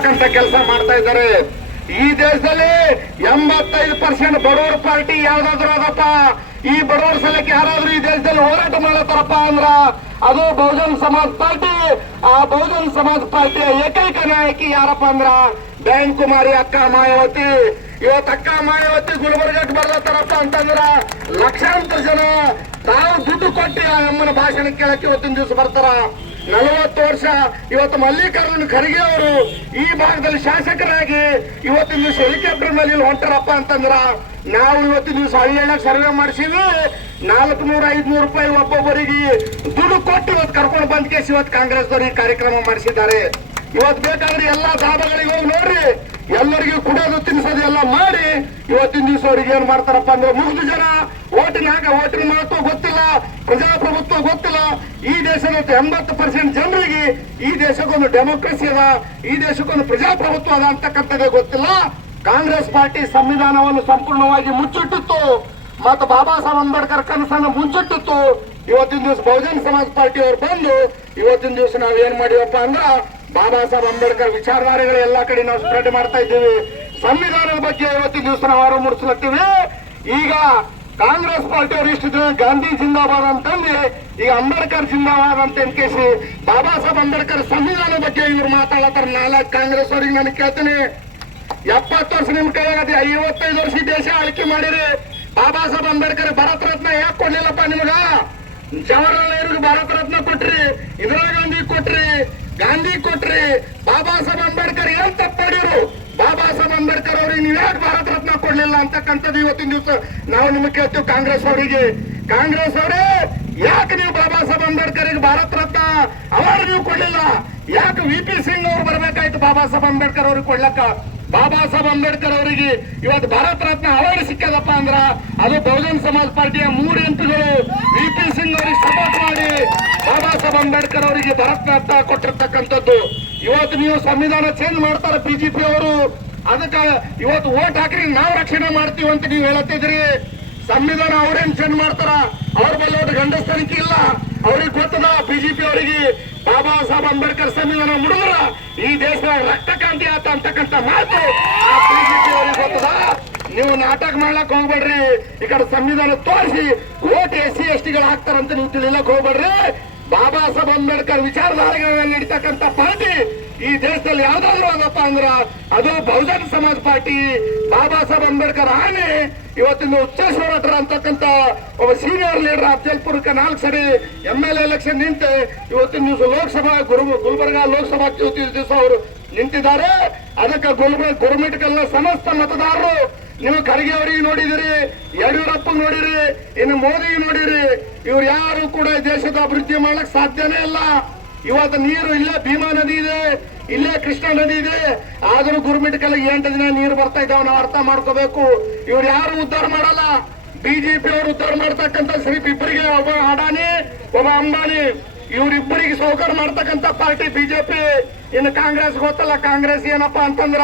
ಮಾಡ್ತಕ್ಕಂತ ಕೆಲಸ ಮಾಡ್ತಾ ಇದ್ದಾರೆ. ಈ ದೇಶದಲ್ಲಿ ಎಂಬತ್ತೈದು ಪರ್ಸೆಂಟ್ ಬಡವರ ಪಾರ್ಟಿ ಯಾವ್ದಾದ್ರು ಅದಪ್ಪ. ಈ ಬಡವರ ಸಲಕ್ಕೆ ಯಾರಾದ್ರೂ ಈ ದೇಶದಲ್ಲಿ ಹೋರಾಟ ಮಾಡತ್ತಾರಪ್ಪ ಅಂದ್ರ ಅದು ಬಹುಜನ್ ಸಮಾಜ್ ಪಾರ್ಟಿ. ಆ ಬಹುಜನ್ ಸಮಾಜ್ ಪಾರ್ಟಿಯ ಏಕೈಕ ನಾಯಕಿ ಯಾರಪ್ಪ ಅಂದ್ರ ಬ್ಯಾಂಕ್ ಕುಮಾರಿ ಅಕ್ಕ ಮಾಯಾವತಿ. ಇವತ್ತು ಅಕ್ಕ ಮಾಯಾವತಿ ಗುಲ್ಬರ್ಗಕ್ಕೆ ಬರ್ಲತ್ತಾರಪ್ಪ ಅಂತಂದ್ರ ಲಕ್ಷಾಂತರ ಜನ ತಾವು ದುಡ್ಡು ಕೊಟ್ಟಿ ಆ ಅಮ್ಮನ ಭಾಷಣ ಕೇಳಕ್ಕೆ ಇವತ್ತಿನ ದಿವಸ ಬರ್ತಾರ. ನಲವತ್ತು ವರ್ಷ ಇವತ್ತು ಮಲ್ಲಿಕಾರ್ಜುನ ಖರ್ಗೆ ಅವರು ಈ ಭಾಗದಲ್ಲಿ ಶಾಸಕರಾಗಿ ಇವತ್ತಿನ ದಿವಸ ಹೆಲಿಕಾಪ್ಟರ್ ಮೇಲೆ ಇಲ್ಲಿ ಹೊಂಟಾರಪ್ಪ ಅಂತಂದ್ರ ನಾವು ಇವತ್ತಿನ ದಿವಸ ಹಳ್ಳಿಯನ್ನ ಸರ್ವೆ ಮಾಡಿಸಿವಿ ನಾಲ್ಕು ನೂರ ಐದ್ನೂರು ರೂಪಾಯಿ ಒಬ್ಬೊಬ್ಬರಿಗೆ ದುಡ್ಡು ಕೊಟ್ಟು ಇವತ್ತು ಕರ್ಕೊಂಡು ಬಂದ್ ಕೇಸ್ ಇವತ್ತು ಕಾಂಗ್ರೆಸ್ದವರು ಈ ಕಾರ್ಯಕ್ರಮ ಮಾಡಿಸಿದ್ದಾರೆ. ಇವತ್ತು ಬೇಕಾದ್ರೆ ಎಲ್ಲಾ ಧಾಬಗಳಿಗೆ ಹೋಗಿ ನೋಡ್ರಿ. ಎಲ್ಲರಿಗೂ ಕುಡಿಯೋದು ತಿನ್ಸೋದು ಎಲ್ಲ ಮಾಡಿ ಇವತ್ತಿನ ದಿವಸ ಅವ್ರಿಗೆ ಏನ್ ಮಾಡ್ತಾರಪ್ಪ ಅಂದ್ರೆ ಮುಗಿದು ಜನ. ಓಟಿನಾಗ ಓಟಿನ ಮಹತ್ವ ಗೊತ್ತಿಲ್ಲ. ಪ್ರಜಾಪ್ರಭುತ್ವ ಗೊತ್ತಿಲ್ಲ. ಈ ದೇಶದ ಎಂಬತ್ತು ಪರ್ಸೆಂಟ್ ಜನರಿಗೆ ಈ ದೇಶಕ್ಕೊಂದು ಡೆಮೋಕ್ರಸಿ ಅದ, ಈ ದೇಶಕ್ಕೊಂದು ಪ್ರಜಾಪ್ರಭುತ್ವ ಅದ ಅಂತಕ್ಕಂಥದ್ದೇ ಗೊತ್ತಿಲ್ಲ. ಕಾಂಗ್ರೆಸ್ ಪಾರ್ಟಿ ಸಂವಿಧಾನವನ್ನು ಸಂಪೂರ್ಣವಾಗಿ ಮುಚ್ಚಿಟ್ಟಿತ್ತು. ಮತ್ತು ಬಾಬಾ ಸಾಹೇಬ್ ಅಂಬೇಡ್ಕರ್ ಕನಸನ್ನು ಮುಚ್ಚಿಟ್ಟಿತ್ತು ಇವತ್ತಿನ ದಿವಸ ಬಹುಜನ ಸಮಾಜ ಪಾರ್ಟಿ ಅವರು ಬಂದು, ಇವತ್ತಿನ ದಿವಸ ನಾವು ಏನ್ ಮಾಡಿವಪ್ಪ ಅಂದ್ರ, ಬಾಬಾ ಸಾಹೇಬ್ ಅಂಬೇಡ್ಕರ್ ವಿಚಾರಧಾರೆಗಳು ಎಲ್ಲಾ ಕಡೆ ನಾವು ಸ್ಪ್ರೆಡ್ ಮಾಡ್ತಾ ಇದ್ದೀವಿ. ಸಂವಿಧಾನದ ಬಗ್ಗೆ ಇವತ್ತಿನ ದಿವಸ ನಾವು ಅರಿವು ಮೂಡಿಸ್ಲತ್ತೀವಿ. ಈಗ ಕಾಂಗ್ರೆಸ್ ಪಾರ್ಟಿ ಅವರು ಇಷ್ಟು ದಿನ ಗಾಂಧಿ ಜಿಂದಾಬಾದ್ ಅಂತಂದು ಈಗ ಅಂಬೇಡ್ಕರ್ ಜಿಂದಾಬಾದ್ ಅಂತ ಎನ್ಕೇಸಿ ಬಾಬಾ ಸಾಹೇಬ್ ಅಂಬೇಡ್ಕರ್ ಸಂವಿಧಾನ ಬಗ್ಗೆ ಇವ್ರು ಮಾತಾಡತಾರ ನಾಲ್ಕು ಕಾಂಗ್ರೆಸ್ ಅವ್ರಿಗೆ ನಾನು ಕೇಳ್ತೀನಿ. ಎಪ್ಪತ್ತು ವರ್ಷ ನಿಮ್ ಕೈಯಾಗತ್ತೆ ಐವತ್ತೈದು ವರ್ಷ ದೇಶ ಆಳ್ಕೆ ಮಾಡಿರಿ. ಬಾಬಾ ಸಾಹೇಬ್ ಅಂಬೇಡ್ಕರ್ ಭಾರತ ರತ್ನ ಯಾಕೆ ಕೊಡ್ಲಿಲ್ಲಪ್ಪ ನಿಮಗ? ಜವಾಹರ್ಲಾಲ್ ನೆಹರು ಭಾರತ ರತ್ನ ಕೊಟ್ರಿ, ಇಂದಿರಾ ಗಾಂಧಿ ಕೊಟ್ರಿ ಗಾಂಧಿ ಕೊಟ್ರಿ, ಬಾಬಾ ಸಾಹೇಬ್ ಅಂತಕ್ಕಂಥದ್ದು ಇವತ್ತಿನ ದಿವಸ. ನಾವು ನಿಮಗೆ ಕೇಳ್ತೀವಿ ಕಾಂಗ್ರೆಸ್ ಅವರಿಗೆ. ಕಾಂಗ್ರೆಸ್ ಅವರೇ, ಯಾಕೆ ನೀವು ಬಾಬಾ ಸಾಹೇಬ್ ಅಂಬೇಡ್ಕರ್ಗೆ ಭಾರತ ರತ್ನ ಅವಾರ್ಡ್ ನೀವು ಕೊಡ್ಲಿಲ್ಲ? ಯಾಕೆ ವಿ ಪಿ ಸಿಂಗ್ ಅವ್ರು ಬರ್ಬೇಕಾಯ್ತು ಬಾಬಾ ಸಾಹೇಬ್ ಅಂಬೇಡ್ಕರ್ ಅವ್ರಿಗೆ ಕೊಡ್ಲಕ್ಕ? ಬಾಬಾ ಸಾಹೇಬ್ ಅಂಬೇಡ್ಕರ್ ಅವರಿಗೆ ಇವತ್ತು ಭಾರತ ರತ್ನ ಅವಾರ್ಡ್ ಸಿಕ್ಕದಪ್ಪ ಅಂದ್ರ ಅದು ಬಹುಜನ್ ಸಮಾಜ್ ಪಾರ್ಟಿಯ ಮೂರು ಎಂಪಿಗಳು ವಿ ಪಿ ಸಿಂಗ್ ಅವರಿಗೆ ಸಪೋರ್ಟ್ ಮಾಡಿ ಬಾಬಾ ಸಾಹೇಬ್ ಅಂಬೇಡ್ಕರ್ ಅವರಿಗೆ ಭಾರತ ರತ್ನ ಕೊಟ್ಟಿರ್ತಕ್ಕಂಥದ್ದು. ಇವತ್ತು ನೀವು ಸಂವಿಧಾನ ಚೇಂಜ್ ಮಾಡ್ತಾರೆ ಬಿಜೆಪಿ ಅವರು. ಅದಕ್ಕೆ ಇವತ್ತು ಓಟ್ ಹಾಕ್ರಿ, ನಾವು ರಕ್ಷಣೆ ಮಾಡ್ತೀವಿ ಅಂತ ನೀವು ಹೇಳತ್ತಿದ್ರಿ ಸಂವಿಧಾನ ಅವ್ರೇನ್ ಚೆಂಡ್ ಮಾಡ್ತಾರ. ಅವ್ರ ಬಲ್ಲ ಗಂಡಸ್ತನಿಕೆ ಇಲ್ಲ. ಅವ್ರಿಗೆ ಗೊತ್ತದ, ಬಿಜೆಪಿ ಅವರಿಗೆ ಬಾಬಾ ಸಾಹೇಬ್ ಅಂಬೇಡ್ಕರ್ ಸಂವಿಧಾನ ಮುಡಿದ್ರ ಈ ದೇಶದ ರಕ್ತಕಾಂತಿ ಆತ ಅಂತಕ್ಕಂಥ ಮಾತು ಬಿಜೆಪಿ ಅವರಿಗೆ ಗೊತ್ತದ? ನೀವು ನಾಟಕ ಮಾಡ್ಲಕ್ ಹೋಗ್ಬೇಡ್ರಿ. ಈ ಕಡೆ ಸಂವಿಧಾನ ತೋರಿಸಿ ಓಟ್ ಎಸ್ ಸಿ ಎಸ್ ಟಿಗಳು ಹಾಕ್ತಾರಂತ ನೀವು ತಿಳಿಲಕ್ ಹೋಗ್ಬೇಡ್ರಿ. ಬಾಬಾ ಸಾಹೇಬ್ ಅಂಬೇಡ್ಕರ್ ವಿಚಾರಧಾರೆಗಳನ್ನ ನಡೀತಕ್ಕಂಥ ಪಾರ್ಟಿ ಈ ದೇಶದಲ್ಲಿ ಯಾವ್ದಾದ್ರು ಆಗಪ್ಪ ಅಂದ್ರ ಅದು ಬಹುಜನ ಸಮಾಜ್ ಪಾರ್ಟಿ. ಬಾಬಾ ಸಾಹೇಬ್ ಅಂಬೇಡ್ಕರ್ ಆನೆ ಇವತ್ತಿನ ಉಚ್ಚೇಶ್ವರ ಹತ್ರ ಅಂತಕ್ಕಂಥ ಒಬ್ಬ ಸೀನಿಯರ್ ಲೀಡರ್ ಅಫ್ಜಲ್ಪುರಕ್ಕೆ ನಾಲ್ಕು ಸರಿ ಎಂ ಎಲ್ ಎಲೆಕ್ಷನ್ ನಿಂತೆ ಇವತ್ತಿನ ದಿವಸ ಲೋಕಸಭಾ ಗುರು ಗುಲ್ಬರ್ಗಾ ಲೋಕಸಭಾ ದಿವಸ ಅವರು ನಿಂತಿದ್ದಾರೆ. ಅದಕ್ಕೆ ಗುಲ್ಬರ್ಗ ಗುರುಮಿಟ್ಕಲ್ನ ಸಮಸ್ತ ಮತದಾರರು ನೀವು ಖರ್ಗೆ ಅವರಿಗೆ ನೋಡಿದಿರಿ ಯಡಿಯೂರಪ್ಪ ನೋಡಿರಿ, ಇನ್ನು ಮೋದಿ ನೋಡಿರಿ. ಇವ್ರು ಯಾರು ಕೂಡ ದೇಶದ ಅಭಿವೃದ್ಧಿ ಮಾಡಕ್ ಸಾಧ್ಯನೇ ಇಲ್ಲ. ಇವತ್ತು ನೀರು ಇಲ್ಲೇ ಭೀಮಾ ನದಿ ಇದೆ, ಇಲ್ಲೇ ಕೃಷ್ಣ ನದಿ ಇದೆ. ಆದರೂ ಗುರುಮಿಟ್ಕಲ್ ಎಂಟು ದಿನ ನೀರು ಬರ್ತಾ ಇದ್ದಾವ, ನಾವು ಅರ್ಥ ಮಾಡ್ಕೋಬೇಕು. ಇವ್ರು ಯಾರು ಉದ್ಧಾರ ಮಾಡಲ್ಲ? ಬಿಜೆಪಿ ಅವರು ಉದ್ಧಾರ ಮಾಡ್ತಕ್ಕಂಥ ಶ್ರೀ ಇಬ್ಬರಿಗೆ ಒಬ್ಬ ಅಡಾನಿ, ಒಬ್ಬ ಅಂಬಾನಿ. ಇವರಿಬ್ಬರಿಗೆ ಸೌಕರ್ಯ ಮಾಡ್ತಕ್ಕಂಥ ಪಾರ್ಟಿ ಬಿಜೆಪಿ ಇನ್ನು ಕಾಂಗ್ರೆಸ್ ಗೊತ್ತಲ್ಲ, ಕಾಂಗ್ರೆಸ್ ಏನಪ್ಪಾ ಅಂತಂದ್ರ